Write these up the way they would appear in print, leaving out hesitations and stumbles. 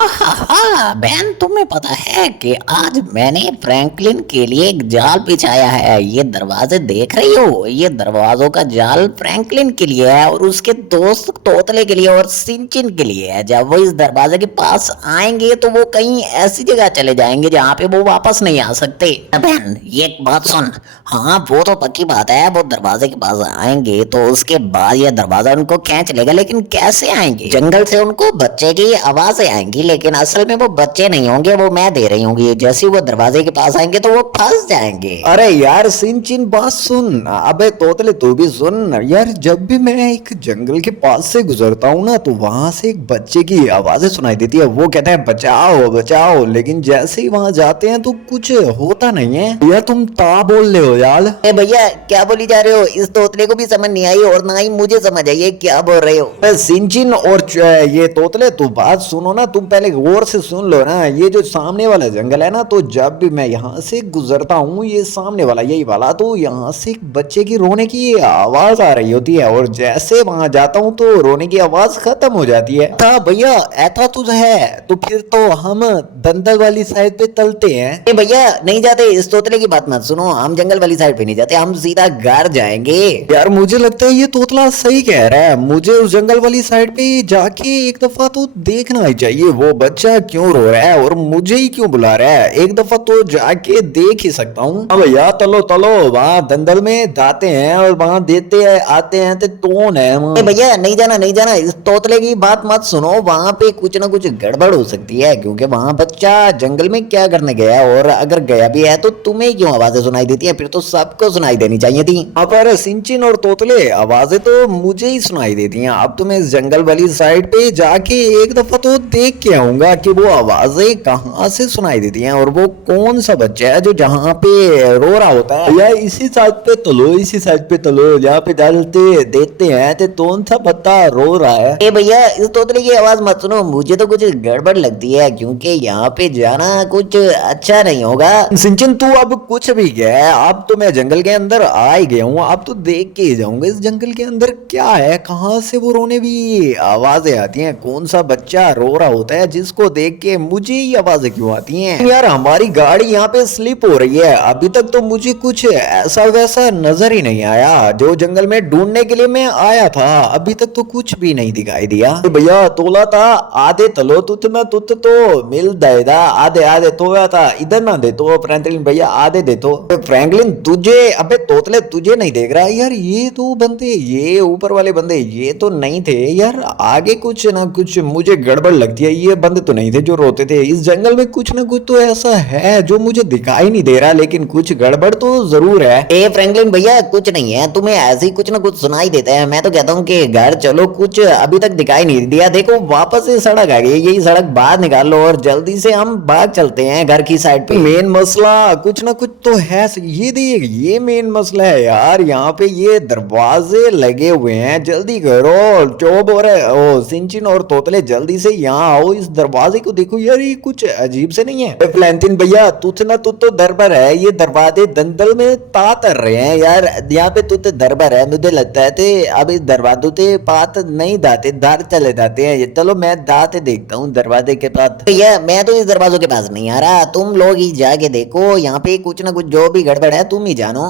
हाँ बहन, तुम्हें पता है कि आज मैंने फ्रैंकलिन के लिए एक जाल बिछाया है। ये दरवाजे देख रही हो, ये दरवाजों का जाल फ्रैंकलिन के लिए है और उसके दोस्त तोतले के लिए और सिंचिन के लिए है। जब वो इस दरवाजे के पास आएंगे तो वो कहीं ऐसी जगह चले जाएंगे जहाँ पे वो वापस नहीं आ सकते। बहन ये एक बात सुन, हाँ वो तो पक्की बात है, वो दरवाजे के पास आएंगे तो उसके बाद ये दरवाजा उनको खींच लेगा, लेकिन कैसे आएंगे? जंगल से उनको बच्चे की आवाजें आएंगी, लेकिन असल में वो बच्चे नहीं होंगे, वो मैं दे रही होंगी। जैसे ही वो दरवाजे के पास आएंगे तो वो फंस जाएंगे। अरे यार सिंचिन बात सुन, अबे तोतले तू भी सुन यार। जब भी मैं एक जंगल के पास से गुजरता हूँ ना तो वहां से एक बच्चे की आवाजें सुनाई देती है। वो कहता है बचाओ बचाओ, लेकिन जैसे ही वहां जाते हैं तो कुछ होता नहीं है। यार तुम ता बोल रहे हो यार। ए भैया क्या बोली जा रहे हो? इस तोतले को भी समझ नहीं आई और ना ही मुझे समझ आई है क्या बोल रहे हो। सिंचिन और ये तोतले तू बात सुनो ना, तुम पहले गौर से सुन लो ना। ये जो सामने वाला जंगल है ना, तो जब भी मैं यहाँ से गुजरता हूँ, ये सामने वाला यही वाला, तो यहाँ से एक बच्चे की रोने की आवाज आ रही होती है और जैसे वहां जाता हूँ तो रोने की आवाज खत्म हो जाती है। था भैया ऐसा तुझ है तो फिर तो हम दंदल वाली साइड पे चलते हैं। ए भैया नहीं जाते, इस तोतले की बात मत सुनो, हम जंगल वाली साइड पे नहीं जाते, हम सीधा घर जाएंगे। यार मुझे लगता है ये तोतला सही कह रहा है, मुझे उस जंगल वाली साइड पे जाके एक दफा तो देखना ही चाहिए वो बच्चा क्यों रो रहा है और मुझे ही क्यों बुला रहा है। एक दफा तो जाके देख ही सकता हूँ। हाँ भैया चलो चलो, वहाँ दंदल में जाते हैं और वहाँ देते हैं आते हैं तो कौन है ए भैया नहीं जाना नहीं जाना, इस तोतले की बात मत सुनो, वहां पे कुछ ना कुछ गड़बड़ हो सकती है, क्योंकि वहां बच्चा जंगल में क्या करने गया है, और अगर गया भी है तो तुम्हें क्यों आवाजें सुनाई देती है? फिर तो सबको सुनाई देनी चाहिए थी। पर सिंचिन और तोतले आवाजें तो मुझे ही सुनाई देती हैं। अब तो मैं इस जंगल वाली साइड पे जाके एक दफा तो देख के आऊंगा कि वो आवाजें कहाँ से सुनाई देती हैं और वो कौन सा बच्चा है जो जहाँ पे रो रहा होता है। यार इसी साइड पे चलो, इसी साइड पे चलो, जहाँ पे डालते देखते हैं तो कौन सा बच्चा रो रहा है। ए भैया इस तोतले की आवाज मत सुनो, मुझे तो कुछ गड़बड़ लगती है, क्योंकि यहाँ पे जाना कुछ अच्छा नहीं होगा। सिंचन तू अब कुछ भी गया, अब तो मैं जंगल के अंदर आ ही गया हूँ, अब तो देख के ही जाऊंगा इस जंगल के अंदर क्या है, कहाँ से वो रोने भी आवाजें आती हैं, कौन सा बच्चा रो रहा होता है जिसको देख के मुझे ही आवाजें क्यों आती हैं। यार हमारी गाड़ी यहाँ पे स्लिप हो रही है, अभी तक तो मुझे कुछ ऐसा वैसा नजर ही नहीं आया जो जंगल में ढूंढने के लिए मैं आया था। अभी तक तो कुछ भी नहीं दिखाई दिया। भैया तोला था आधे तलो तुत में तुत तो मिल देगा, आधे आधे तोया था इधर ना दे तो फ्रैंकलिन भैया आधे दे तो। फ्रैंकलिन तुझे, अबे तोतले तुझे नहीं देख रहा यार, ये तो बंदे, ये ऊपर वाले बंदे ये तो नहीं थे यार, आगे कुछ ना कुछ मुझे गड़बड़ लगती है। ये बंदे तो नहीं थे जो रोते थे, इस जंगल में कुछ ना कुछ तो ऐसा है जो मुझे दिखाई नहीं दे रहा, लेकिन कुछ गड़बड़ तो जरूर है। ए फ्रैंकलिन भैया कुछ नहीं है, तुम्हें ऐसे ही कुछ ना कुछ सुनाई देता है। मैं तो कहता हूँ कि घर चलो, कुछ अभी तक दिखाई नहीं दिया। देखो वापस से सड़क आ गई, यही सड़क बाहर निकाल लो और जल्दी से हम भाग चलते हैं घर की साइड पे। मेन मसला कुछ ना कुछ तो है, ये देख ये मेन मसला है यार। यहाँ पे ये दरवाजे लगे हुए हैं, जल्दी करो चोब और ओ सिंचिन और तोतले जल्दी से यहाँ आओ, इस दरवाजे को देखो यार, ये कुछ अजीब से नहीं है। फ्लैंटिन भैया तुझ ना तुझ तो दरबार है, ये दरवाजे दंदल में तातर रहे हैं यार, यहाँ पे तुझ दरबार है, मुझे लगता है थे अब इस दरवाजों से पात नहीं दाते दार चले जाते हैं। चलो मैं दाते देखता हूँ दरवाजे के पास। भैया मैं तो इस दरवाजों के पास नहीं आ रहा, तुम लोग ही जाके देखो, यहाँ पे कुछ ना कुछ जो भी गड़बड़ है तुम ही जानो।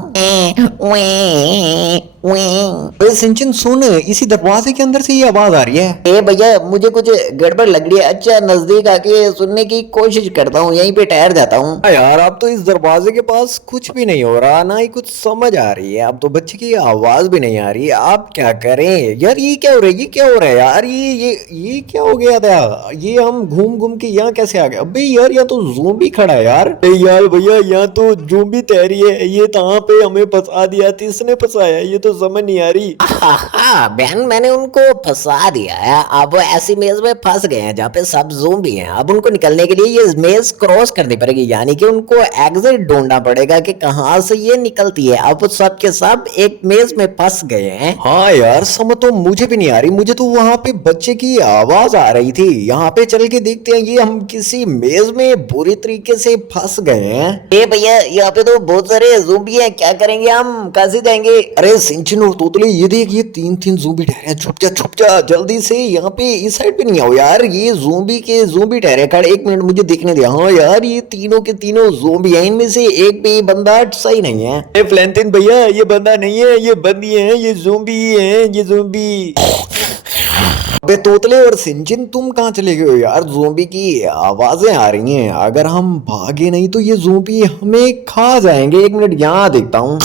सिंचन सुन, इसी दरवाजे के अंदर से ये आवाज आ रही है। ए भैया मुझे कुछ गड़बड़ लग रही है, अच्छा नजदीक आके सुनने की कोशिश करता हूँ, यहीं पे ठहर जाता हूँ। यार अब तो इस दरवाजे के पास कुछ भी नहीं हो रहा, ना ही कुछ समझ आ रही है, अब तो बच्चे की आवाज भी नहीं आ रही। आप क्या करें यार, ये क्या हो रहा है, ये क्या हो रहा है यार, ये क्या हो गया था, ये हम घूम घूम के यहाँ कैसे आ गए। अबे यार यहाँ तो ज़ोंबी खड़ा है यार। यार भैया यहाँ तो ज़ोंबी तैरी है, ये कहाँ पे हमें फंसा दिया, किसने फंसाया, ये तो समझ नहीं आ रही। बहन मैंने उनको फंसा दिया है, अब वो ऐसी मेज में फंस गए हैं जहाँ पे सब ज़ोंबी हैं। अब उनको निकलने के लिए ये मेज क्रॉस करनी पड़ेगी, यानी कि उनको एग्जिट ढूंढना पड़ेगा कि कहाँ से ये निकलती है। अब सब के सब एक मेज में फंस गए हैं। हाँ यार समझ तो मुझे भी नहीं आ रही, मुझे तो वहां पे बच्चे की आवाज आ रही थी। यहाँ पे चल के देखते हैं, ये हम किसी मेज में बुरी तरीके से फंस गए हैं। ए भैया यहाँ पे तो बहुत सारे ज़ोंबी हैं, क्या करेंगे हम, कैसे जाएंगे? अरे सिंचन और तोतले ये देख, ये तीन तीन ज़ोंबी ठहरे हैं, छुप जा जल्दी से, यहाँ पे इस साइड पे नहीं आओ यार, ये ज़ोंबी ज़ोंबी के ज़ोंबी ठहरे खड़े, एक मिनट मुझे देखने दे। हाँ यार, ये तीनों के तीनों ज़ोंबी हैं, इनमें से एक भी बंदा सही नहीं है। ए फ्लैंटिन भैया, ये बंदा नहीं है, ये बंदी है, ये ज़ोंबी है, ये ज़ोंबी। अबे तोतले और सिंचिन, तुम कहाँ चले गए हो यार? ज़ोंबी की आवाजें आ रही हैं, अगर हम भागे नहीं तो ये ज़ोंबी हमें खा जाएंगे। एक मिनट यहाँ देखता हूँ।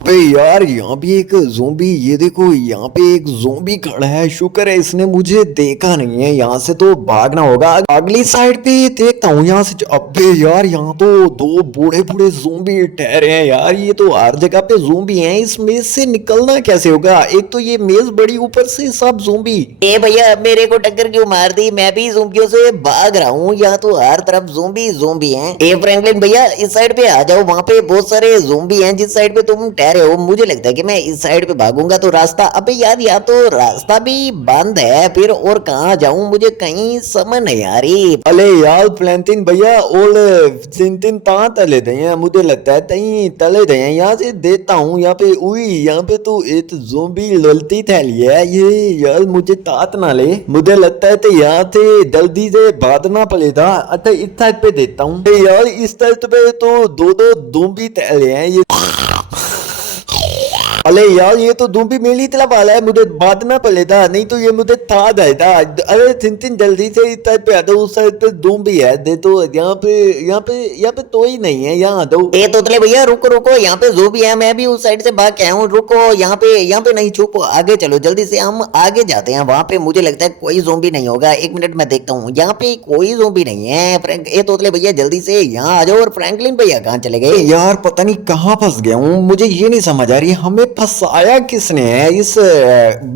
अबे यार, यहाँ भी एक ज़ोंबी, ये देखो यहाँ पे एक ज़ोंबी खड़ा है। शुक्र है इसने मुझे देखा नहीं है। यहाँ से तो भागना होगा। अगली साइड पे देखता हूँ यहाँ से। अबे यार, यहाँ तो दो बूढ़े बूढ़े ज़ोंबी ठहरे हैं यार। ये तो हर जगह पे ज़ोंबी हैं। इस मेज से निकलना कैसे होगा? एक तो ये मेज बड़ी, ऊपर से सब ज़ोंबी। ए भैया, मेरे को टक्कर क्यों मार दी? मैं भी ज़ोंबियों से भाग रहा हूँ। यहाँ तो हर तरफ ज़ोंबी हैं। ए फ्रैंकलिन भैया, इस साइड पे आ जाओ, वहाँ पे बहुत सारे ज़ोंबी हैं। जिस साइड पे तुम ठहरे हो, मुझे लगता है कि मैं इस साइड पे भागूंगा तो रास्ता, अबे यार या तो रास्ता भी बंद है, फिर और कहाँ जाऊं? मुझे कहीं समझ नहीं आ रही। अले यार फ्लैंटिन भैया और सिंटिन ता तले दे हैं, मुझे लगता है तई तले दे हैं। यहाँ से देता हूँ। यहाँ पे उई, यहाँ पे तो एक ज़ोंबी ललती थैली है। ये यार मुझे तात ना ले, मुझे लगता है तो यहाँ से जल्दी से भागना पड़ेगा। अच्छा इस साइड पे देता हूँ यार। इस साइड पे तो दो दो ज़ोंबी थैले हैं। ये अरे यार, ये तो दूबी मेली तरफ वाला है, मुझे बांधना पड़ेगा, नहीं तो ये मुझे था जाएगा। अरे सिंचिन जल्दी से इस साइड पे आ जाओ, उस साइड पे दूबी है। दे तो यहाँ पे तो ही नहीं है, यहाँ आ जाओ। ए तोतले भैया, रुको रुको, यहाँ पे ज़ोंबी है। मैं भी उस साइड से भाग के आया हूँ। रुको, यहाँ पे नहीं, छुपो, आगे चलो, जल्दी से हम आगे जाते हैं। वहां पे मुझे लगता है कोई ज़ोंबी नहीं होगा। एक मिनट मैं देखता हूँ, यहाँ पे कोई ज़ोंबी नहीं है। ए तोतले भैया, जल्दी से यहाँ आ जाओ। और फ्रैंकलिन भैया कहाँ चले गए? यार पता नहीं कहाँ फंस गया हूँ, मुझे ये नहीं समझ आ रही हमें फंसाया किसने है इस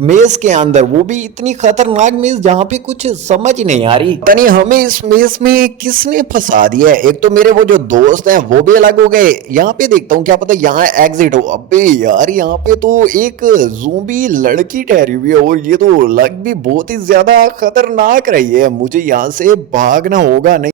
मेज के अंदर, वो भी इतनी खतरनाक मेज जहाँ पे कुछ समझ ही नहीं आ रही। पता नहीं हमें इस मेज में किसने फंसा दिया है। एक तो मेरे वो जो दोस्त हैं वो भी अलग हो गए। यहाँ पे देखता हूँ, क्या पता यहाँ एग्जिट हो। अबे यार, यहाँ पे तो एक ज़ोंबी लड़की ठहरी हुई है और ये तो लग भी बहुत ही ज्यादा खतरनाक रही है। मुझे यहाँ से भागना होगा। नहीं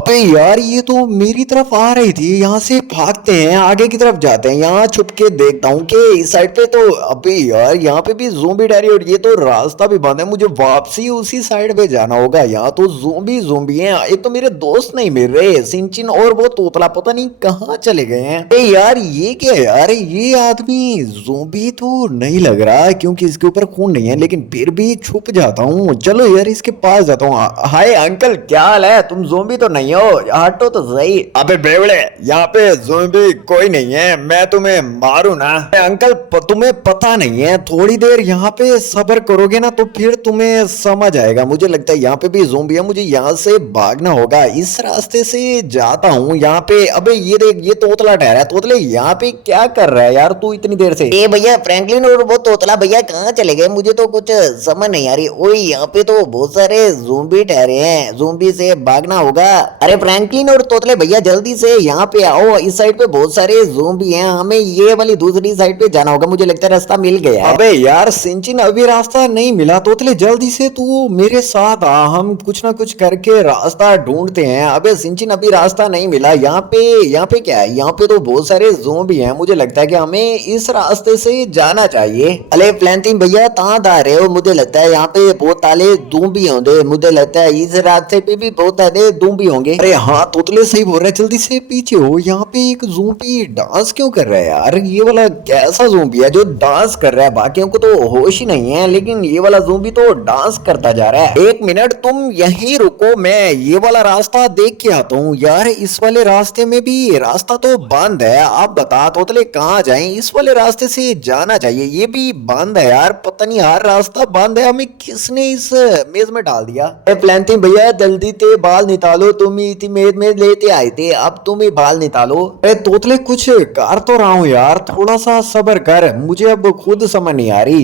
अबे यार, ये तो मेरी तरफ आ रही थी। यहाँ से भागते हैं, आगे की तरफ जाते हैं। यहाँ छुप के देखता हूँ कि इस साइड पे तो, अबे यार यहाँ पे भी ज़ोंबी डैरी और ये तो रास्ता भी बंद है। मुझे वापसी उसी साइड पे जाना होगा। यहाँ तो ज़ोंबी हैं। एक तो मेरे दोस्त नहीं मिल रहे, सिंचिन और वो तोतला पता नहीं कहाँ चले गए हैं। अरे यार, ये क्या है यार? ये आदमी ज़ोंबी तो नहीं लग रहा क्योंकि इसके ऊपर खून नहीं है, लेकिन फिर भी छुप जाता हूँ। चलो यार, इसके पास जाता हूँ। हाय अंकल, क्या हाल है? तुम ज़ोंबी तो नहीं हो? हटो तो सही। अबे बेवड़े, यहाँ पे ज़ोंबी कोई नहीं है, मैं तुम्हें मारू ना। अंकल तुम्हें पता नहीं है, थोड़ी देर यहाँ पे सब्र करोगे ना तो फिर तुम्हें समझ आएगा। मुझे लगता है यहाँ पे भी ज़ोंबी है, मुझे यहाँ से भागना होगा। इस रास्ते से जाता हूँ। यहाँ पे अबे ये देख, ये तोतला ठहरा है। तोतले यहाँ पे क्या कर रहा है यार तू इतनी देर से? ए भैया, फ्रैंकलिन और वो तोतला भैया कहाँ चले गए? मुझे तो कुछ समझ नहीं आ रही। ओए, यहाँ पे तो बहुत सारे ज़ोंबी ठहरे हैं, ज़ोंबी से भागना होगा। अरे फ्रैंकलिन और तोतले भैया, जल्दी से यहाँ पे आओ। इस साइड पे बहुत सारे ज़ोंबी हैं, हमें ये वाली दूसरी साइड पे जाना होगा। मुझे लगता है रास्ता मिल गया है। अबे यार सिंचिन, अभी रास्ता नहीं मिला। तोतले जल्दी से तू मेरे साथ आ, हम कुछ ना कुछ करके रास्ता ढूंढते हैं। अबे सिंचिन, अभी रास्ता नहीं मिला। यहाँ पे क्या है? यहाँ पे तो बहुत सारे ज़ोंबी हैं। मुझे लगता है कि हमें इस रास्ते से जाना चाहिए। अरे फ्लैंकलिन भैया, कहाँ जा रहे हो? मुझे लगता है यहाँ पे बहुत सारे ज़ोंबी होंगे। मुझे लगता है इस रास्ते पे भी बहुत सारे ज़ोंबी होंगे। अरे हाँ, तोतले सही बोल रहा है, जल्दी से पीछे हो। यहाँ पे एक ज़ोंबी डांस क्यों कर रहा है यार? ये वाला कैसा ज़ोंबी है जो डांस कर रहा है? बाकियों को तो होश ही नहीं है, लेकिन ये वाला ज़ोंबी तो डांस करता जा रहा है। एक मिनट तुम यहीं रुको, मैं ये वाला रास्ता देख के आता हूँ। यार इस वाले रास्ते में भी रास्ता तो बंद है। आप बता तोतले, कहाँ जाएं? इस वाले रास्ते से जाना चाहिए, ये भी बंद है यार। पता नहीं हर रास्ता बंद है, हमें किसने इस मेज में डाल दिया? फ्लैंटिन भैया, जल्दी से बाल निकालो, तुम ही मेज में लेते आए थे, अब तुम ही बाल निकालो। अरे तोतले, कुछ कर तो रहा हूँ यार, थोड़ा सा सब्र कर। मुझे अब खुद समझ नहीं आ रही।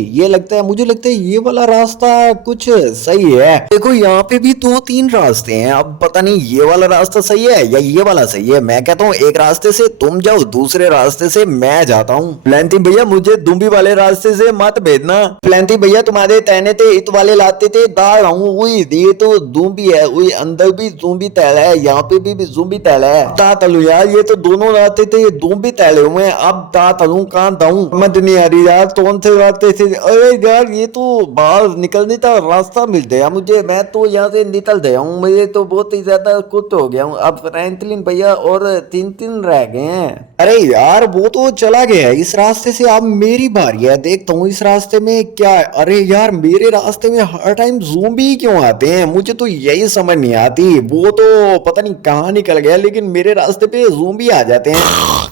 मुझे लगता है ये वाला रास्ता कुछ सही है। देखो यहाँ पे भी 2-3 रास्ते हैं, अब पता नहीं ये वाला रास्ता सही है या ये वाला सही है। मैं कहता हूँ एक रास्ते से तुम जाओ, दूसरे रास्ते से मैं जाता हूँ। फ्लैंटिन भैया, मुझे दुम्बी वाले रास्ते से मत भेजना। फ्लैंटिन भैया, तुम्हारे तहने थे इत वाले लाते थे, दाल हूँ। ये तो दुम्बी है, अंदर भी दुम्बी तैर है। है, यहाँ पे भी ज़ूंबी तैले है। ता तलू यार, ये तो दोनों रास्ते थे, ये दो भी तैले हुए हैं। अब ता तलू कहाँ दाऊं, समझ नहीं आ रही यार कौन से रास्ते से। अरे यार ये तो बाहर निकलने का रास्ता मिल गया मुझे, मैं तो यहाँ से निकल गया हूँ। मुझे तो बहुत ही ज्यादा खुश हो गया हूँ। अब फ्रैंकलिन भैया और तीन तीन रह गए हैं। अरे यार वो तो चला गया है इस रास्ते से, अब मेरी बारी है, देखता हूँ इस रास्ते में क्या है। अरे यार मेरे रास्ते में हर टाइम ज़ोंबी क्यों आते हैं, मुझे तो यही समझ नहीं आती। वो तो पता नहीं कहाँ निकल गया, लेकिन मेरे रास्ते पे ज़ोंबी आ जाते हैं।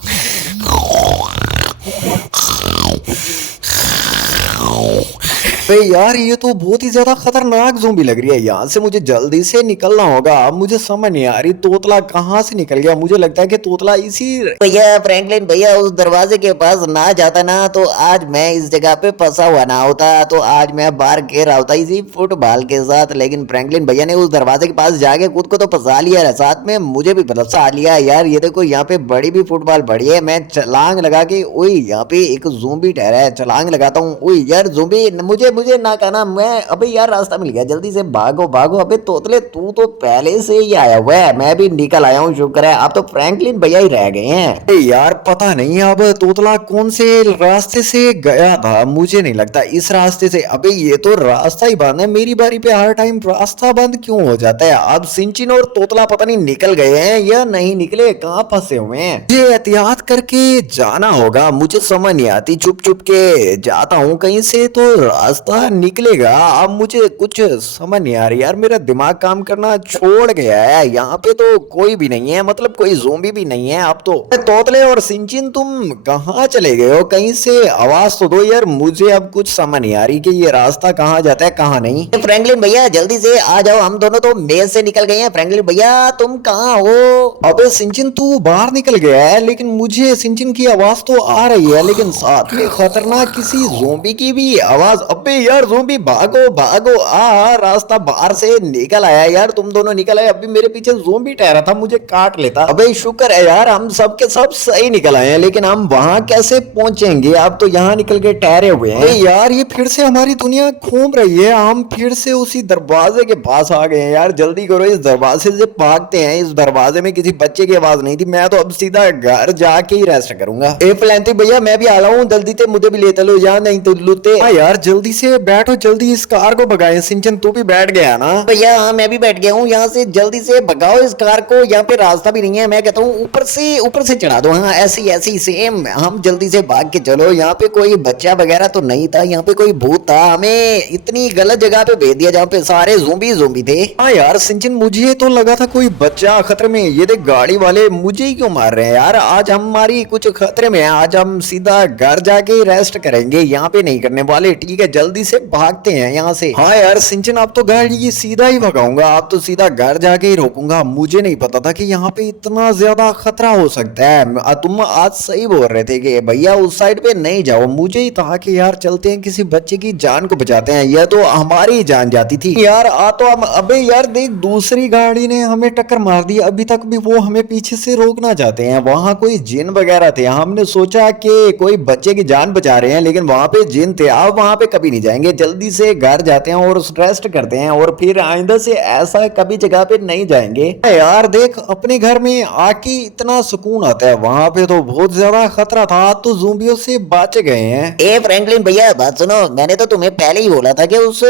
अरे यार ये तो बहुत ही ज्यादा खतरनाक ज़ोंबी लग रही है, यहाँ से मुझे जल्दी से निकलना होगा। अब मुझे समझ नहीं आ रही तोतला कहाँ से निकल गया, मुझे लगता है कि तोतला इसी। भैया फ्रैंकलिन भैया उस दरवाजे के पास ना जाता ना तो आज मैं इस जगह पे फंसा हुआ ना होता, तो आज मैं बाहर घेरा होता इसी फुटबॉल के साथ। लेकिन फ्रैंकलिन भैया ने उस दरवाजे के पास जाके खुद को तो फंसा लिया है, साथ में मुझे भी फंसा लिया यार। ये देखो यहाँ पे बड़ी भी फुटबॉल बड़ी है, मैं छलांग लगा के ओए यहाँ पे एक ज़ोंबी ठहरा है, छलांग लगाता हूँ। ओए यार ज़ोंबी मुझे मुझे ना कहना, मैं अबे यार रास्ता मिल गया, जल्दी से भागो भागो। अबे तोतले तू तो पहले से ही आया हुआ है, मैं भी निकल आया हूँ, शुक्र है। अब तो फ्रैंकलिन भैया ही रह गए हैं। अरे यार पता नहीं अब तोतला कौन से रास्ते से गया था, मुझे नहीं लगता इस रास्ते से। अबे ये तो रास्ता ही बंद है, मेरी बारी पे हर टाइम रास्ता बंद क्यों हो जाता है। अब सिंचिन और तोतला पता नहीं निकल गए हैं या नहीं निकले, कहाँ फंसे हुए हैं। मुझे एहतियात करके जाना होगा, मुझे समझ नहीं आती, चुप चुप के जाता हूँ कहीं से तो रास्ता निकलेगा। अब मुझे कुछ समझ नहीं आ रही यार, मेरा दिमाग काम करना छोड़ गया है। यहाँ पे तो कोई भी नहीं है, मतलब कोई ज़ोंबी भी नहीं है। अब तो तोतले और सिंचिन तुम कहाँ चले गए हो, कहीं से आवाज तो दो यार, मुझे अब कुछ समझ नहीं आ रही कि ये रास्ता कहाँ जाता है कहाँ नहीं। फ्रैंकलिन भैया जल्दी से आ जाओ, हम दोनों तो मेज से निकल गए हैं। फ्रैंकलिन भैया तुम कहाँ हो। अबे सिंचिन तू बाहर निकल गया है, लेकिन मुझे सिंचिन की आवाज तो आ रही है, लेकिन साथ में खतरनाक किसी ज़ोंबी की भी आवाज। अबे यार ज़ोंबी भागो भागो, आ रास्ता बाहर से निकल आया यार, तुम दोनों निकल आए। अभी मेरे पीछे ज़ोंबी ठहरा था, मुझे काट लेता। अबे शुक्र है यार हम सब के सब सही निकल आए हैं, लेकिन हम वहां कैसे पहुंचेंगे, अब तो यहाँ निकल के ठहरे हुए हैं। यार ये फिर से हमारी दुनिया घूम रही है, हम फिर से उसी दरवाजे के पास आ गए हैं। यार जल्दी करो, इस दरवाजे से भागते हैं। इस दरवाजे में किसी बच्चे की आवाज नहीं थी, मैं तो अब सीधा घर जाके ही रेस्ट करूंगा। ए फ्लैंटी भैया मैं भी आ रहा हूँ, जल्दी से मुझे भी ले चलो, यहाँ नहीं तो लूटे। हाँ यार जल्दी से बैठो, जल्दी इस कार को भगाए। सिंचन तू भी बैठ गया ना। भैया हाँ मैं भी बैठ गया हूँ, यहाँ से जल्दी से भगाओ इस कार को, यहाँ पे रास्ता भी नहीं है। मैं कहता हूँ ऊपर से चढ़ा दो। हाँ ऐसी ऐसी सेम, हम जल्दी से भाग के चलो। यहाँ पे कोई बच्चा वगैरह तो नहीं था, यहाँ पे कोई भूत था, हमें इतनी गलत जगह पे भेज दिया जहाँ पे सारे ज़ोंबी थे। हाँ यार सिंचन मुझे तो लगा था कोई बच्चा खतरे में, ये देख गाड़ी वाले मुझे ही क्यों मार रहे हैं यार। आज हमारी कुछ खतरे में है, आज हम सीधा घर जाके रेस्ट करेंगे, यहाँ पे नहीं करने वाले। ठीक है जल्दी से भागते हैं यहाँ से। हाँ यार सिंचन अब तो गाड़ी सीधा ही भगाऊंगा, अब तो सीधा घर जाके ही रोकूंगा। मुझे नहीं पता था कि यहाँ पे इतना ज्यादा खतरा हो सकता है। तुम आज सही बोल रहे थे कि भैया उस साइड पे नहीं जाओ, मुझे ही था कि यार चलते हैं किसी बच्चे की जान को बचाते हैं, यह तो हमारी जान जाती थी यार। आ तो हम, अबे यार देख दूसरी गाड़ी ने हमें टक्कर मार दी, अभी तक भी वो हमें पीछे से रोकना चाहते हैं। वहां कोई जिन वगैरह थे, हमने सोचा कि कोई बच्चे की जान बचा रहे हैं, लेकिन वहां पे जिन थे। अब वहां पे कभी नहीं जाएंगे, जल्दी से घर जाते हैं और रेस्ट करते हैं, और फिर आइंदा से ऐसा कभी जगह पे नहीं जाएंगे। यार देख अपने घर में आके इतना सुकून आता है, वहां पे तो बहुत ज्यादा खतरा था, तो ज़ोंबियों से बच गए हैं। ए फ्रैंकलिन भैया बात सुनो, मैंने तो तुम्हें पहले ही बोला था कि उस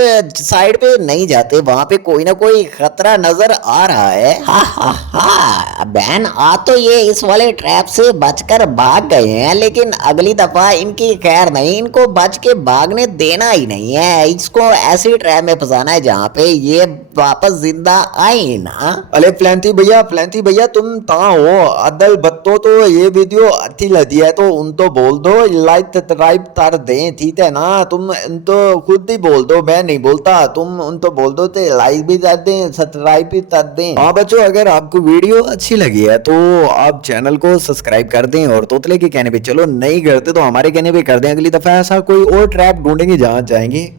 साइड पे नहीं जाते, वहां पे कोई ना कोई खतरा नजर आ रहा है। हा हा हा बहन आ तो ये इस वाले ट्रैप से बचकर भाग गए हैं, लेकिन अगली दफा इनकी खैर नहीं, इनको बच के भागने देना ही नहीं है। इसको ऐसी ट्रैप में फंसाना है जहाँ पे ये वापस जिंदा आए ना। अरे प्लांटी भैया तुम कहाँ हो, अदल बत्तो तो ये वीडियो अच्छी लगी है तो उन तो बोल दो, लाइक सब्सक्राइब कर दें, ठीक है ना। तुम उन तो खुद ही बोल दो, मैं नहीं बोलता, तुम उन तो बोल दो तो लाइक भी कर दें, सब्सक्राइब भी कर दें। हाँ बच्चों अगर आपको वीडियो अच्छी लगी है तो आप चैनल को सब्सक्राइब कर दें, और तोतले के कहने पे चलो नहीं करते तो हमारे कहने पे कर दें। अगली दफा ऐसा कोई और ट्रैप ढूंढेंगे जहाँ जाएंगे।